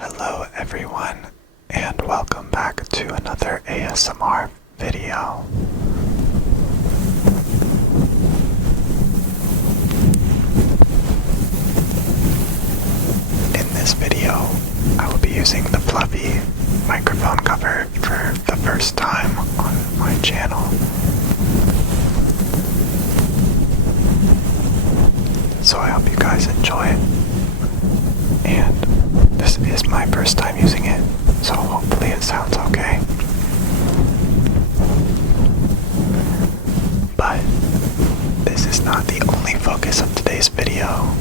Hello everyone, and welcome back to another ASMR video. In this video, I will be using the Fluffy microphone cover for the first time on my channel. So I hope you guys enjoy it. And this is my first time using it, so hopefully it sounds okay. But this is not the only focus of today's video.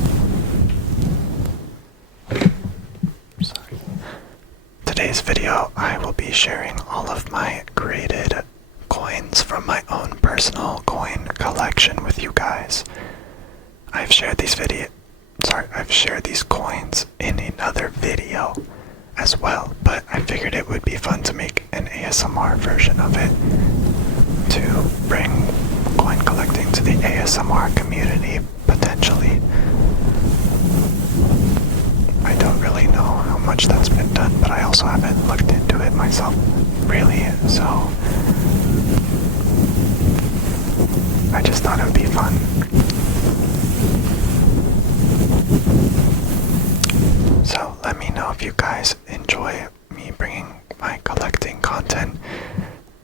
Sorry. Today's video, I will be sharing all of my graded coins from my own personal coin collection with you guys. I've shared these coins in another video as well, but I figured it would be fun to make an ASMR version of it to bring coin collecting to the ASMR community, potentially. I don't really know how much that's been done, but I also haven't looked into it myself, really, so I just thought it would be fun. So let me know if you guys enjoy me bringing my collecting content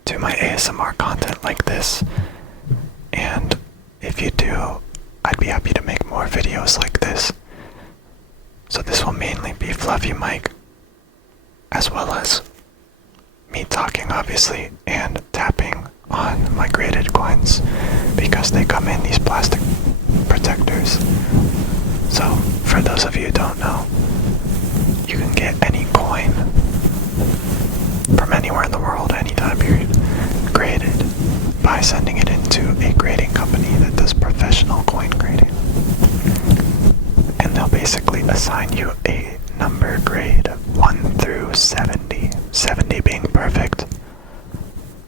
to my ASMR content like this. And if you do, I'd be happy to make more videos like this. So this will mainly be Fluffy mic, as well as me talking obviously, and tapping on my graded coins, because they come in these plastic protectors. So for those of you who don't know, you can get any coin from anywhere in the world, anytime you're graded, by sending it into a grading company that does professional coin grading. And they'll basically assign you a number grade 1 through 70. 70 being perfect,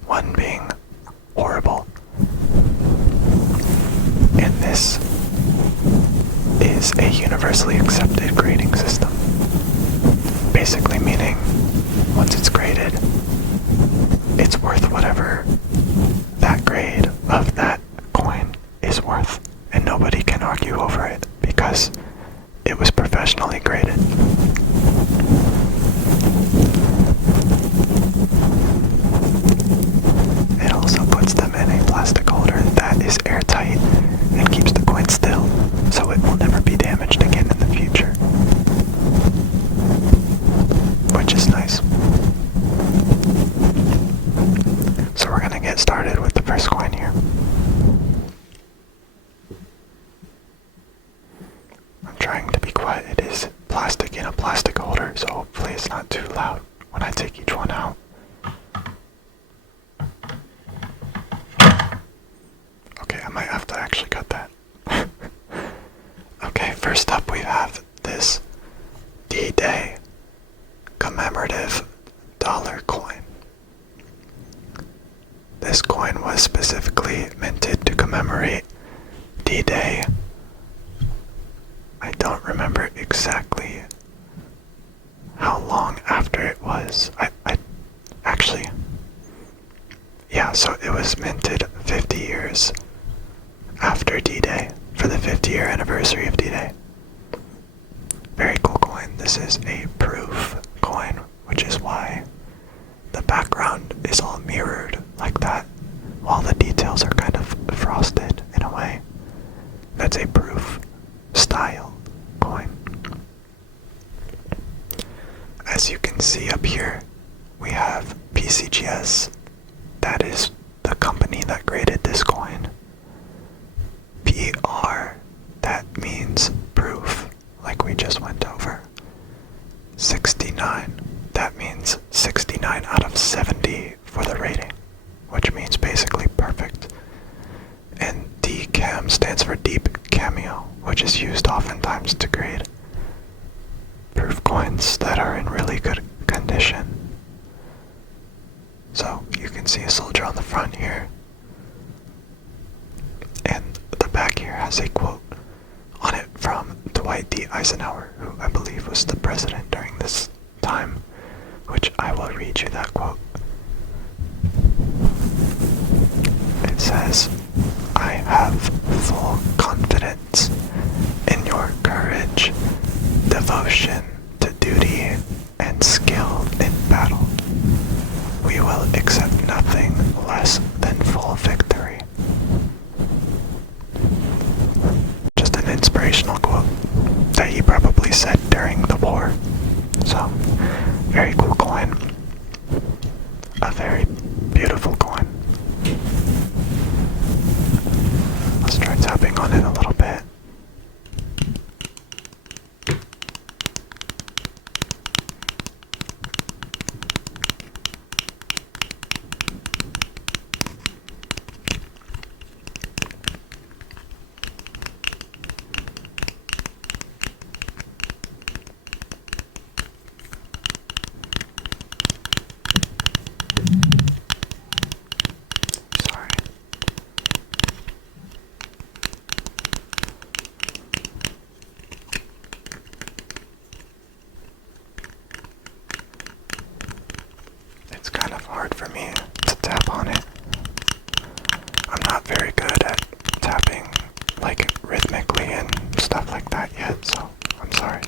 1 being horrible. And this is a universally accepted grading system. Basically meaning, once it's graded, it's worth whatever that grade of that coin is worth, and nobody can argue over it because it was professionally graded. It also puts them in a plastic holder that is airtight and keeps the coin still, so it will never be damaged again in the future. Which is nice. So we're gonna get started with the first coin here. I'm trying to be quiet. It is plastic in a plastic holder, so hopefully it's not too loud when I take each one out. Okay, I might have to actually cut that. Okay, first up we have this D-Day commemorative dollar coin. This coin was specifically minted to commemorate D-Day. I don't remember exactly how long after it was. I actually, yeah, so it was minted 50 years after D-Day, for the 50-year anniversary of D-Day. Very cool coin. This is a proof coin, which is why the background is all mirrored like that, while the details are kind of frosted in a way. That's a proof style coin. As you can see up here, we have PCGS. That is the company that graded this coin. PR, that means proof, like we just went over. 69, that means 69 out of 70 for the rating, which means basically perfect. And DCAM stands for Deep Cameo, which is used oftentimes to grade proof coins that are in really good condition. So you can see a soldier on the front here, and the back here has a quote on it from Dwight D. Eisenhower, who I believe was the president during this time, which I will read you that quote. It says, "I have full confidence in your courage, devotion to duty, and skill in battle. We will accept nothing less than full victory." Just an inspirational quote that he probably said during the war. So, very cool coin. A very beautiful coin. Let's try tapping on it a little bit. Sorry. It's kind of hard for me to tap on it. I'm not very good at tapping like rhythmically and stuff like that yet, so I'm sorry.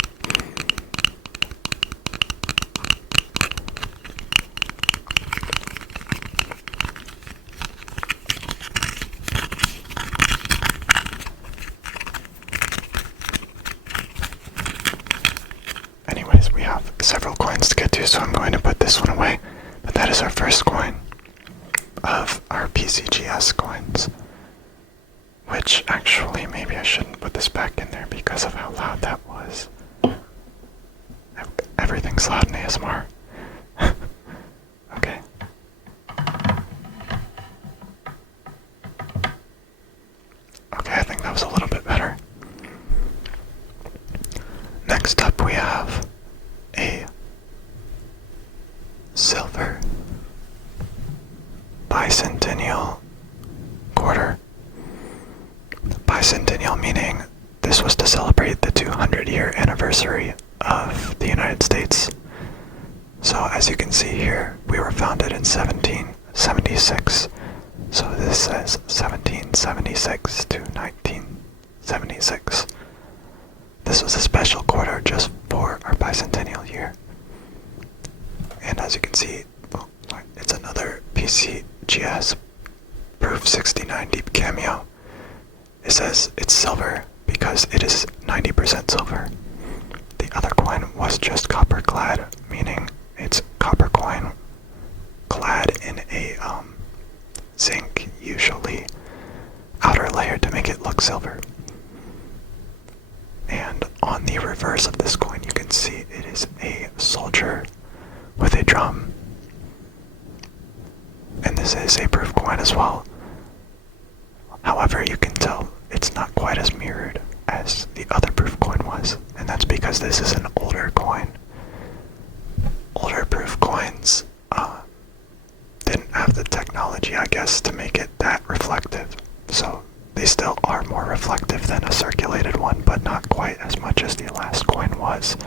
Anyways, we have several coins to get to, so I'm going to put this one away. But that is our first coin of our PCGS coins. Which, actually, maybe I shouldn't put this back in there because of how loud that was. Everything's loud in ASMR. Okay. Okay, I think that was a little bit better. Next up we have a silver bicentennial quarter. Bicentennial meaning this was to celebrate the 200-year anniversary of the United States. So as you can see here, we were founded in 1776. So this says 1776 to 1976. This was a special quarter just for our bicentennial year. And as you can see, it's another PCGS Proof 69 Deep Cameo. It says it's silver because it is 90% silver. The other coin was just copper clad, meaning it's copper coin clad in a zinc, usually outer layer to make it look silver. And on the reverse of this coin you can see it is a soldier with a drum. And this is a proof coin as well. However, you can tell it's not quite as mirrored as the other proof coin was, and that's because this is an older coin. Older proof coins didn't have the technology, I guess, to make it that reflective. So they still are more reflective than a circulated one, but not quite as much as the last coin was.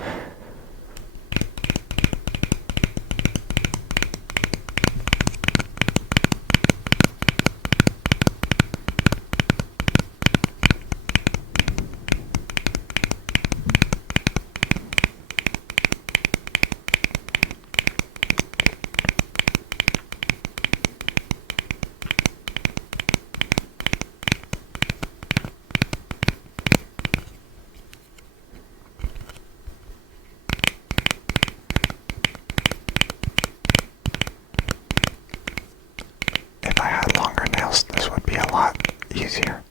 If I had longer nails, this would be a lot easier.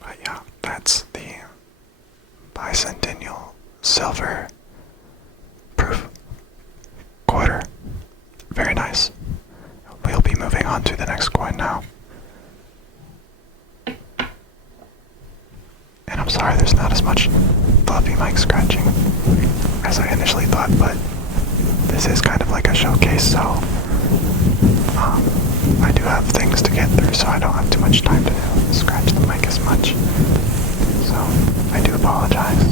But yeah, that's the bicentennial silver proof quarter. Very nice. We'll be moving on to the next coin now. And I'm sorry there's not as much fluffy mic scratching as I initially thought, but this is kind of like a showcase, so I do have things to get through, so I don't have too much time to scratch the mic as much. So I do apologize.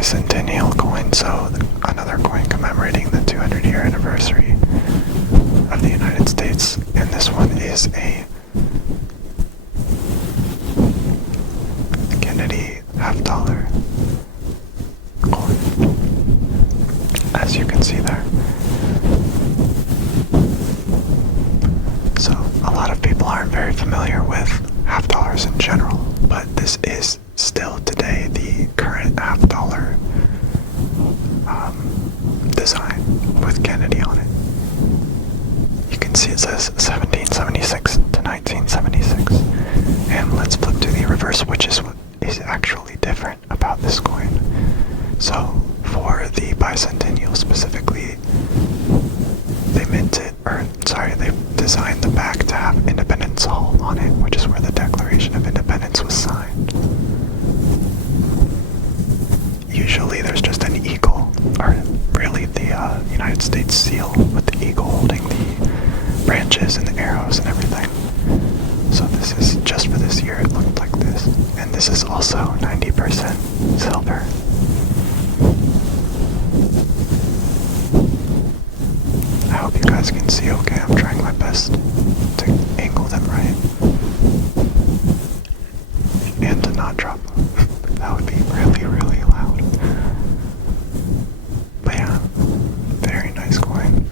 bicentennial coin, so another coin commemorating the 200-year anniversary of the United States. And this one is a Kennedy half-dollar coin, as you can see there. So a lot of people aren't very familiar with half dollars in general, but this is still today the current half-dollar design with Kennedy on it. You can see it says 1776 to 1976. And let's flip to the reverse, which is what is actually different about this coin. So for the bicentennial specifically, they designed the back to have Independence Hall on it, which is where the Declaration of Independence was signed. Usually there's just an eagle, or really the United States seal with the eagle holding the branches and the arrows and everything. So this is, just for this year, it looked like this. And this is also 90% silver. I hope you guys can see okay. I'm trying my best to angle them right. And to not drop them. That would be really, really loud. But yeah, very nice coin.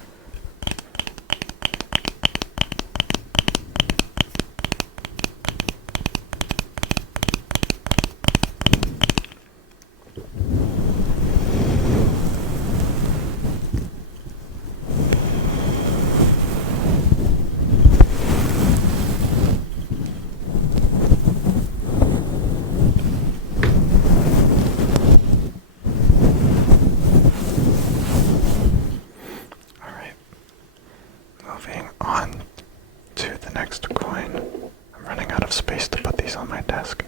Moving on to the next coin. I'm running out of space to put these on my desk.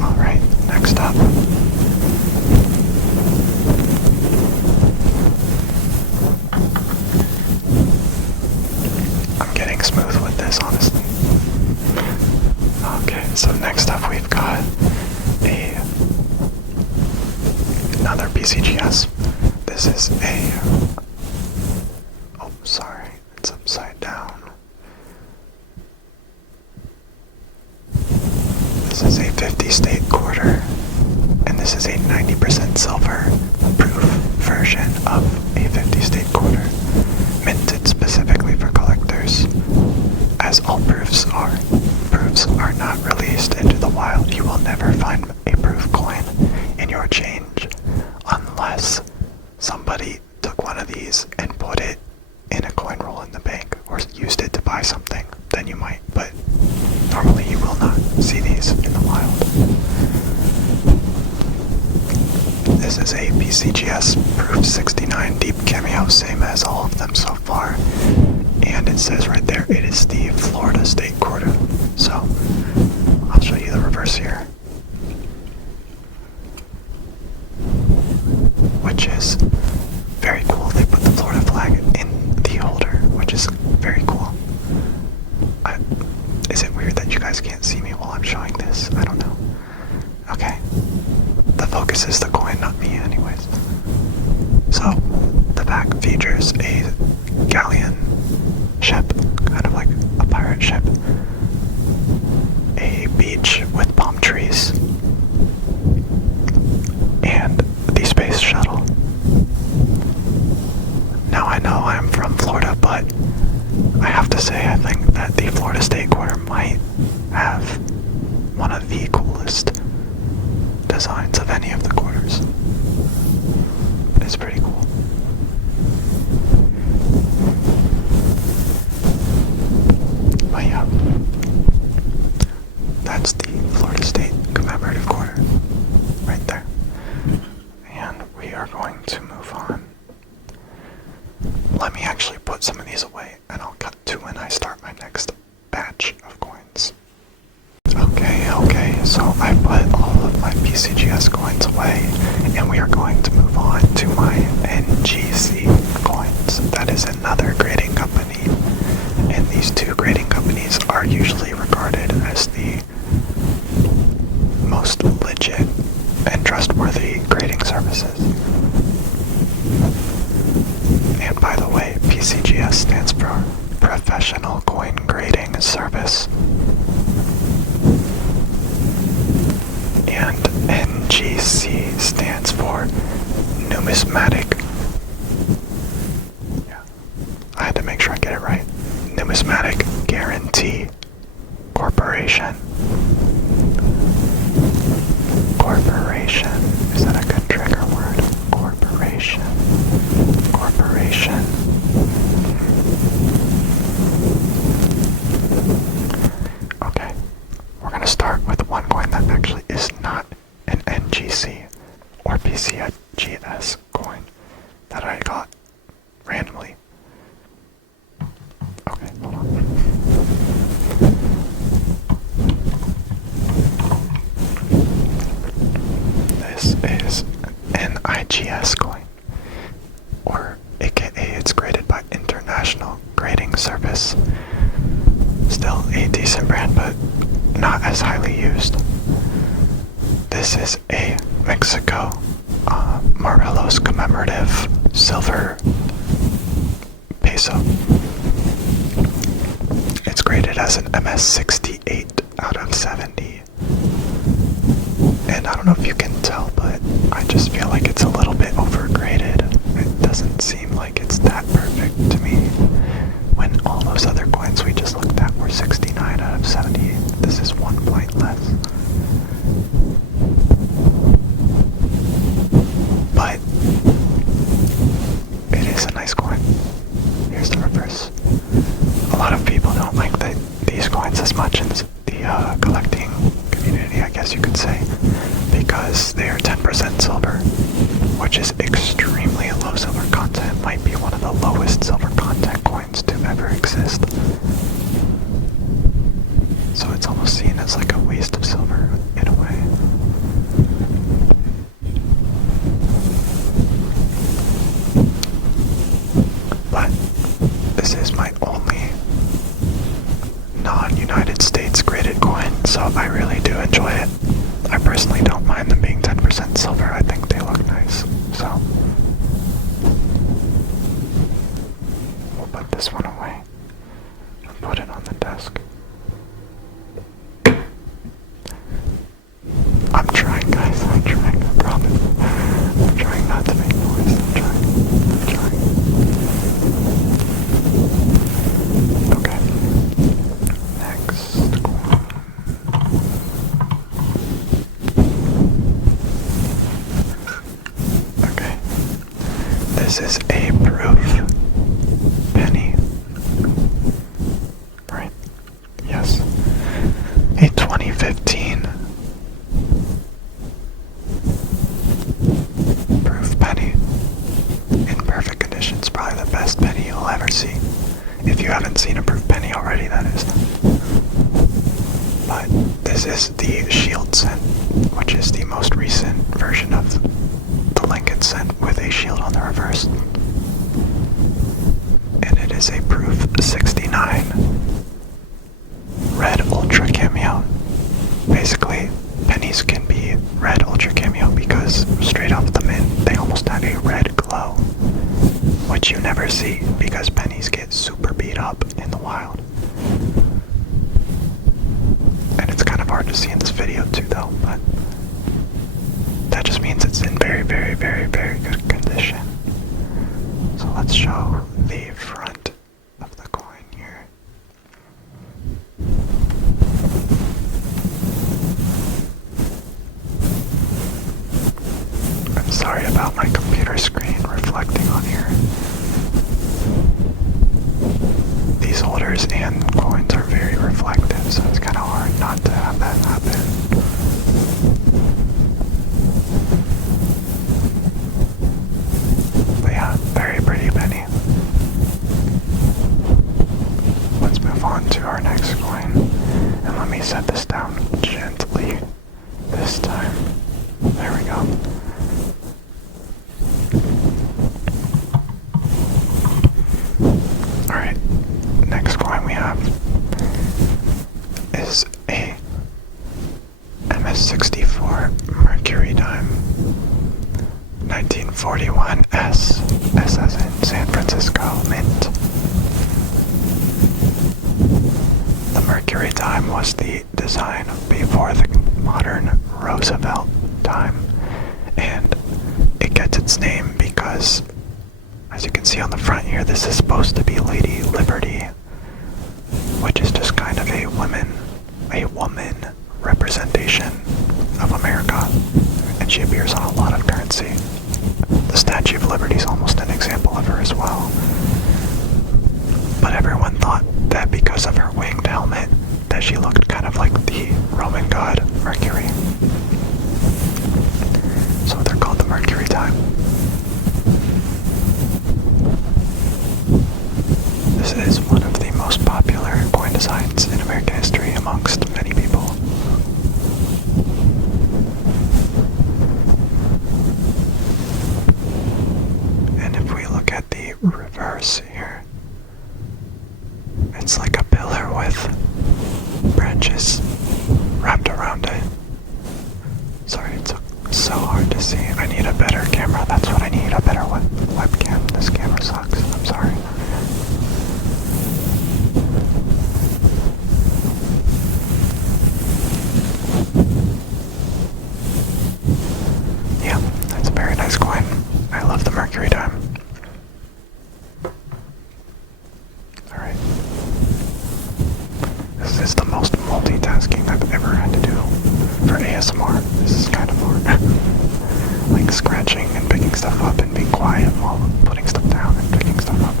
Alright, next up. I'm getting smooth with this, honestly. Okay, so next up we've got another BCGS. This is oh, sorry, it's upside down. This is a 50-state quarter, and this is a 90% silver proof version of a 50-state quarter, minted specifically for collectors, as all proofs are. Proofs are not released into the wild. You will never find a proof coin in your change unless somebody took one of these and put it in a coin roll in the bank or used it to buy something. Then you might, but normally you will not see these in the wild. This is a BCGS Proof 69 Deep Cameo, same as all of them so far. And it says right there, it is the Florida State Quarter. So, I'll show you the reverse here. Which is very cool. They put the Florida flag in the holder, which is very cool. Is it weird that you guys can't see me while I'm showing this? I don't know. Okay. The focus is the coin, not me anyways. So, the back features a galleon ship, kind of like a pirate ship. A beach with palm trees. And the space shuttle. Now I know I'm from Florida, but I have to say I think that the Florida State Quarter might have one of the coolest designs of any of the quarters. It's pretty cool. But yeah, that's the Florida State commemorative quarter right there. And we are going to move on. Let me actually put some of these away, and I'll cut to when I start my next batch of coins. Okay, so I put all of my BCGS coins away, and we are going to move on to my NGC coins. That is another grading company, and these two grading companies are usually regarded as the International Coin Grading Service. And NGC stands for Numismatic. Yeah, I had to make sure I get it right. Numismatic Guarantee Corporation. Corporation. Is that a good trigger word? Corporation. Corporation. Okay, we're gonna start with one coin that actually is not an NGC or PCGS coin that I got randomly. Okay, hold on. This is an IGS coin, or aka it's graded by International Grading Service. Still a decent brand, but not as highly used. This is a Mexico Morelos commemorative silver peso. It's graded as an MS 68 out of 70. And I don't know if you can tell, but I just feel like it's a little bit overgraded. It doesn't seem like it's that perfect to me. When all those other coins we just looked at were 69 out of 78. This is 1 point less. But it is a nice coin. Here's the reverse. A lot of people don't like these coins as much in the collecting community, I guess you could say, because they are 10% silver, which is extremely low silver content. Might be one of the lowest silver content coins to ever exist. So it's almost seen as like a waste of silver in a way. But this is my only non-United States graded coin, so I really do enjoy it. I personally don't mind them being 10% silver. I think they look nice. So we'll put this one away and put it on the desk. I'm trying, guys. I'm trying. I promise. I'm trying not to make noise. I'm trying. Okay. Next one. Okay. This is a proof penny. Right? Yes. A 2015 proof penny. In perfect condition. It's probably the best penny you'll ever see. If you haven't seen a proof penny already, that is. But this is the shield cent, which is the most recent version of the Lincoln cent with a shield on the reverse. And it is a proof 69 red ultra cameo. Basically, pennies can be red ultra cameo because straight off the mint, they almost have a red glow, which you never see because pennies get super beat up in the wild. And it's kind of hard to see in this video too though, but that just means it's in very, very, very, very good condition. So let's show the front of the coin here. I'm sorry about my computer screen reflecting on here. These holders and coins are very reflective, so it's kind of hard not to have that happen. But yeah, very pretty penny. Let's move on to our next coin. And let me set this down gently this time. There we go. Alright, next coin we have is a MS-64 Mercury Dime 1941 S as in San Francisco mint. was the design before the modern Roosevelt time, and it gets its name because, as you can see on the front here, this is supposed to be Lady Liberty, which is just kind of a woman representation of America, and she appears on a lot of currency. The Statue of Liberty is almost an example of her as well. But everyone thought that because of her winged helmet, that she looked kind of like the Roman god Mercury. So they're called the Mercury time. This is one of the most popular coin designs in American history amongst many people. And if we look at the reverse here, it's like a pillar with branches wrapped around it. Sorry, it's so hard to see. I need a better camera. That's what I need, a better webcam. This camera sucks. I'm sorry. Yeah, that's a very nice coin. I love the Mercury dime. Alright. This is the most multitasking I've ever had to do for ASMR. This is kind of hard. Like scratching and picking stuff up and being quiet while putting stuff down and picking stuff up.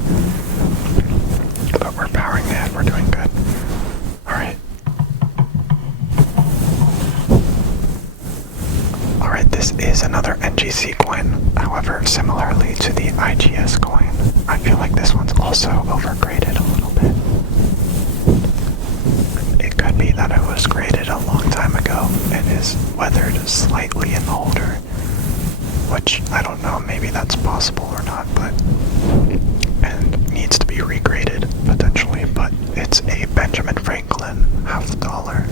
But we're powering that. We're doing good. Alright. Alright, this is another NGC coin. However, similarly to the IGS coin, I feel like this one's also overgraded a little bit. It could be that it was graded a long time ago and is weathered slightly in the holder, which I don't know, maybe that's possible or not, but and needs to be regraded potentially. But it's a Benjamin Franklin $50.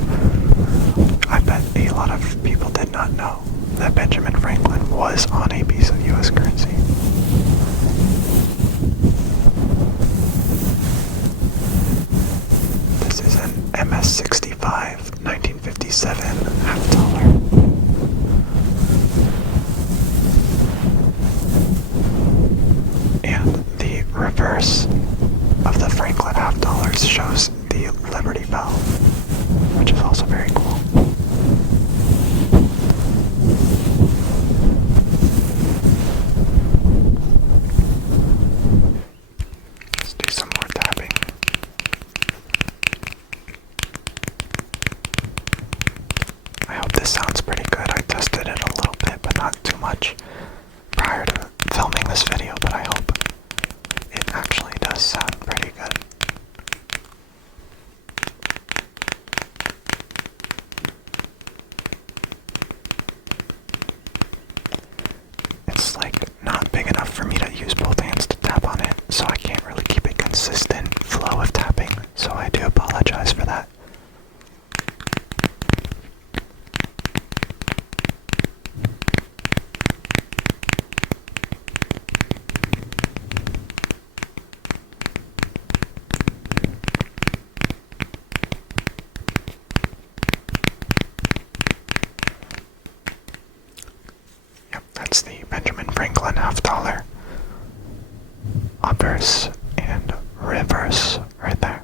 I bet a lot of people did not know that Benjamin Franklin was on a piece of US currency. This is an MS-65 1957 $50. And the reverse of the Franklin $50 shows the Liberty Bell, which is also very cool. Let's do some more tapping. I hope this sounds pretty good. I tested it a little bit, but not too much prior to filming this video, but I hope it actually does sound pretty good. It's like not big enough for me to use both hands to tap on it, so I can't really keep a consistent flow of tapping, so I do apologize for that. That's the Benjamin Franklin $50. Obverse and reverse right there.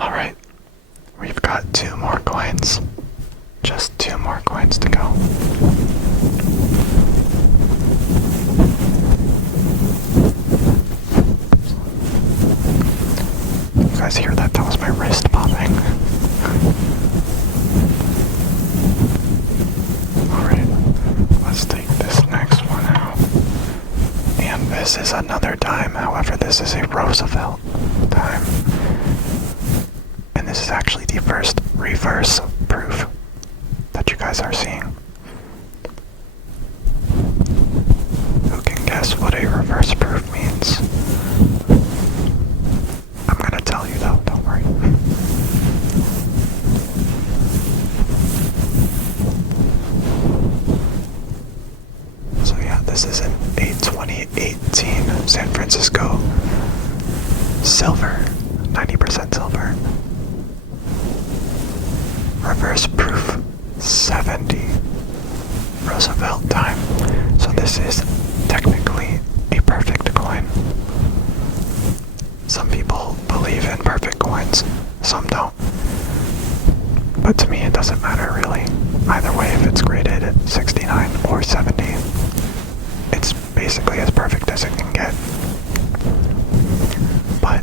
Alright, we've got two more coins. Just two more coins to go. You guys hear that? That was my wrist popping. Let's take this next one out. And this is another dime, however this is a Roosevelt dime. And this is actually the first reverse proof that you guys are seeing. Who can guess what a reverse proof means? I'm gonna tell you though, don't worry. So yeah, this is an 8/20/18 San Francisco silver, 90% silver. reverse proof 70 Roosevelt time. So this is technically a perfect coin. Some people believe in perfect coins, some don't. But to me it doesn't matter really. Either way, if it's graded at 69 or 70, it's basically as perfect as it can get. But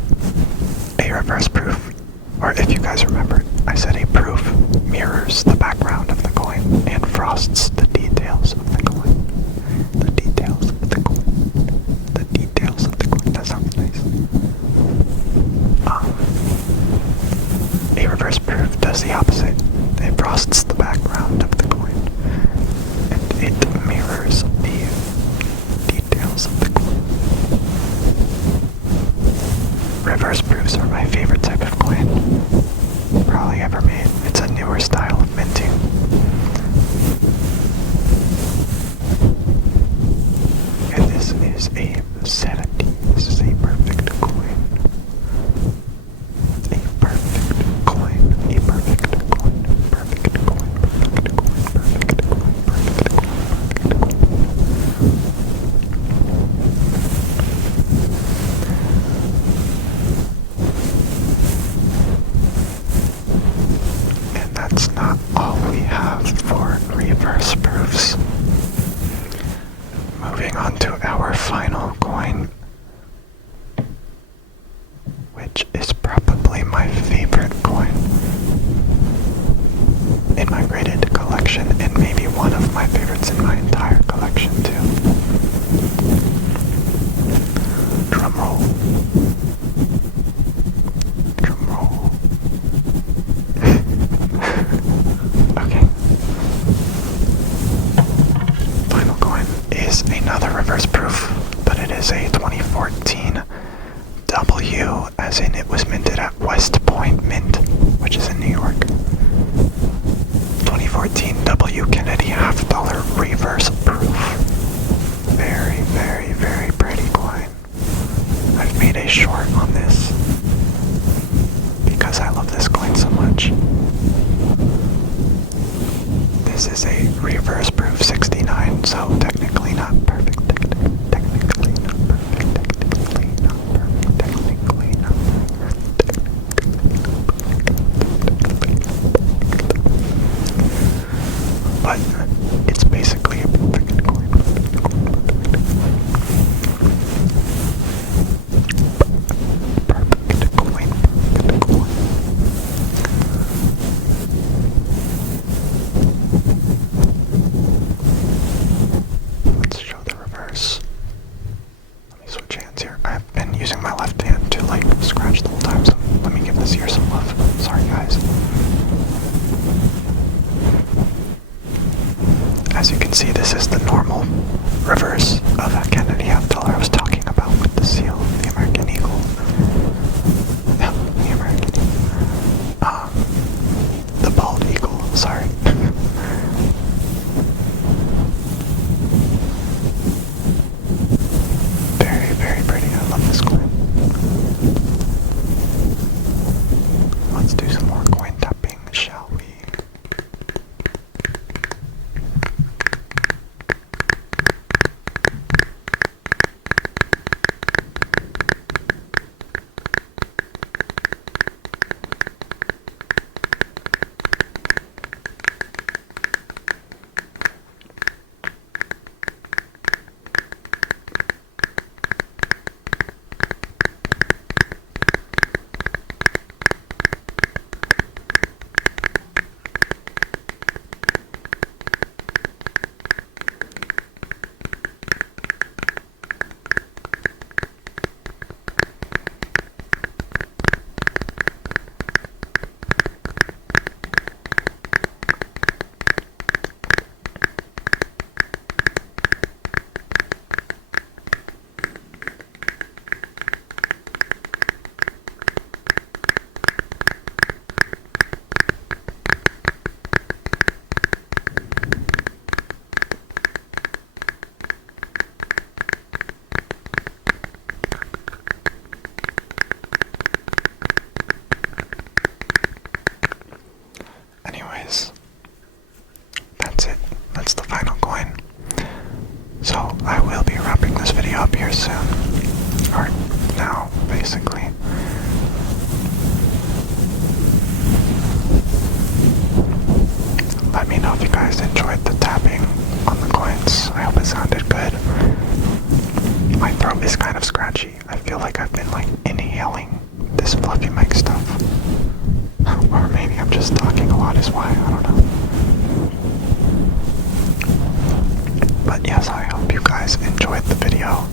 a reverse proof, or if you guys remember, I said a proof mirrors the background of the coin and frosts the details of the coin. The details of the coin. The details of the coin. That sounds nice. A reverse proof does the opposite. It frosts the background of the coin, and it mirrors the details of the coin. Reverse proofs are my favorite type of coin probably ever made. It's a newer style of minting. And this is a 70. This is a perfect coin. A perfect coin. A perfect coin. Perfect coin. Perfect coin. Perfect coin. Perfect coin. And that's not all we have for reverse proofs. Moving on to our final coin, which is probably my favorite coin in my graded collection, and maybe one of my favorites in my entire collection too. Drum roll. Drum roll. Okay. Final coin is another reverse proof, but it is a 2014 W, as in it was minted at West Point Mint, which is in New York. 2014 W Kennedy half-dollar reverse proof. Very, very, very pretty coin. I've made a short on this because I love this coin so much. This is a reverse proof 69, so technically not perfect. Technically not perfect. Technically not perfect. Technically not perfect. But it's basically a perfect coin. Perfect coin. Perfect coin. Let's show the reverse. Let me switch hands here. I've been using my left hand to like scratch the whole time, so let me give this ear some love. Sorry guys. As you can see, this is the normal reverse of a Kennedy half-dollar I was talking about with the seal, the American Eagle. Yeah, the American Eagle. The bald eagle, sorry. Very, very pretty. I love this coin. Let's do some more coin tapping, shall we? guys, that's it. That's the final coin. So I will be wrapping this video up here soon. Or now, basically. Let me know if you guys enjoyed the tapping on the coins. I hope it sounded good. My throat is kind of scratchy. I feel like I've been like inhaling this fluffy mic stuff. Or maybe I'm just talking a lot is why, I don't know. But yes, I hope you guys enjoyed the video.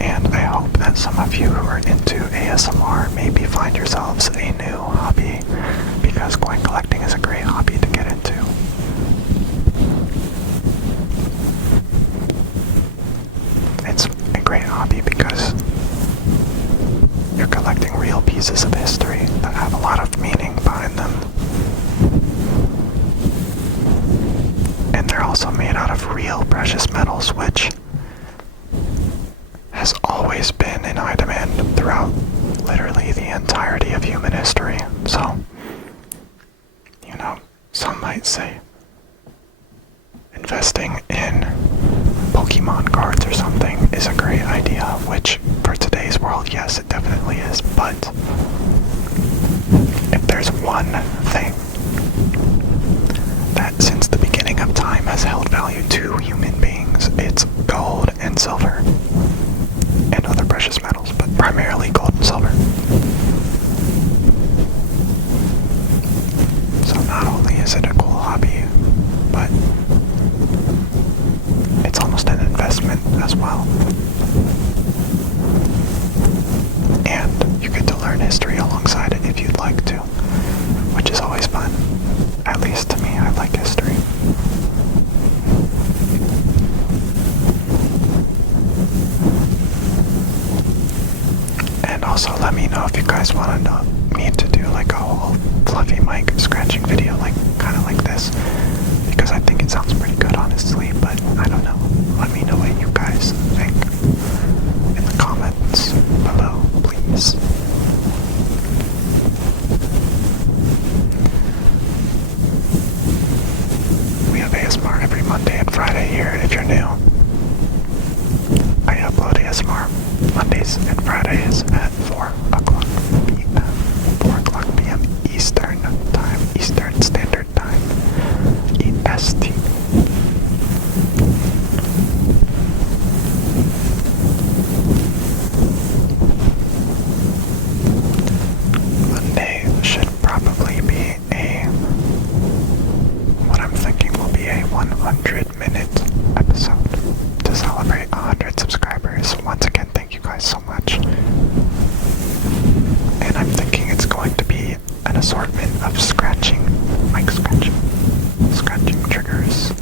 And I hope that some of you who are into ASMR maybe find yourselves a new hobby, because coin collecting is a great hobby to get into. It's a great hobby because you're collecting real pieces of history that have a lot of meaning behind them. And they're also made out of real precious metals, which has always been in high demand throughout literally the entirety of human history. So, you know, some might say investing in Pokemon cards or something is a great idea, which for today's world, yes, it definitely is. But if there's one thing that since the beginning of time has held value to human beings, it's gold and silver. And other precious metals, but primarily gold and silver. So not only is it a cool hobby, but it's almost an investment as well. And you get to learn history alongside it if you'd like to, which is always fun. At least to me, I like history. And also let me know if you guys want me to do like a whole fluffy mic scratching video, like kind of like this, because I think it sounds pretty good honestly, but I don't know. Let me know what you guys think in the comments below, please. We have ASMR every Monday and Friday here if you're new. I upload ASMR Mondays and Fridays at 4 o'clock p.m. 4 o'clock p.m. Eastern Time, Eastern Standard Time, EST. Monday should probably be what I'm thinking will be a 100-minute episode to celebrate 100 subscribers. Once again, thank you guys so much. And I'm thinking it's going to be an assortment of scratching, mic scratching triggers,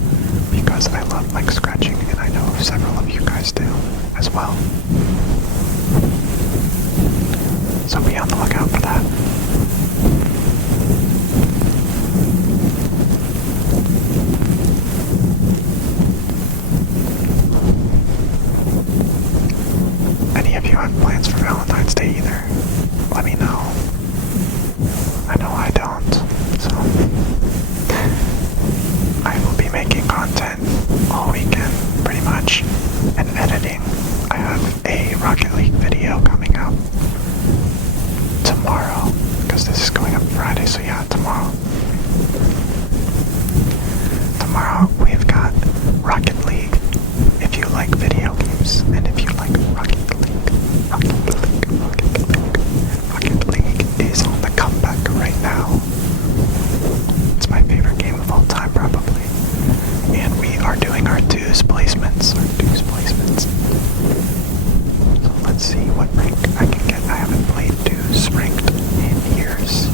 because I love mic scratching, and I know several of you guys do as well. So be on the lookout for that. Any of you have plans for Valentine's Day either? Let me know. I know I don't, so I will be making content all weekend, pretty much, and editing. I have a Rocket League video coming out tomorrow, because this is going up Friday, so yeah, tomorrow. Tomorrow we've got Rocket League, if you like video games, and if you like Rocket League is on the comeback right now. It's my favorite game of all time, probably. And we are doing our dues placements. So let's see what rank I can get. I haven't played dues ranked in years.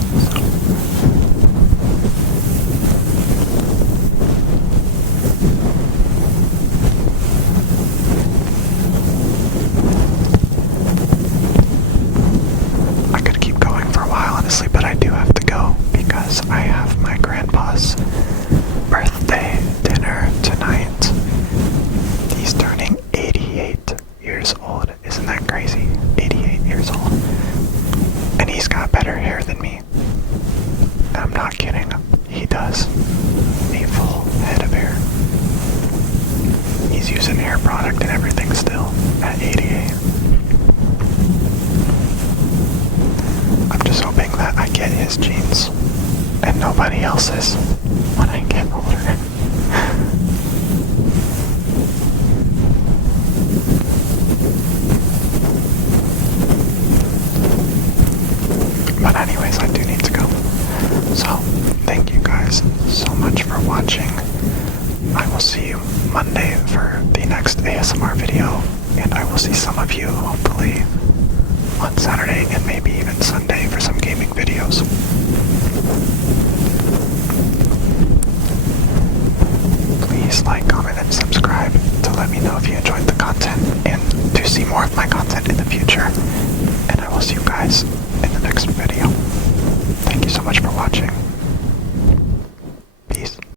I could keep going for a while, honestly, but I do have to go because I have my grandpa's birthday dinner tonight. He's turning 88 years old. Isn't that crazy? 88 years old. And he's got better hair than me. I'm not kidding. he does a full head of hair. He's using hair product and everything still at 88. I'm just hoping that I get his genes and nobody else's when I get older. But anyways, I do need to go. So, thank you guys so much for watching. I will see you Monday for the next ASMR video, and I will see some of you hopefully on Saturday and maybe even Sunday for some gaming videos. Please like, comment, and subscribe to let me know if you enjoyed the content and to see more of my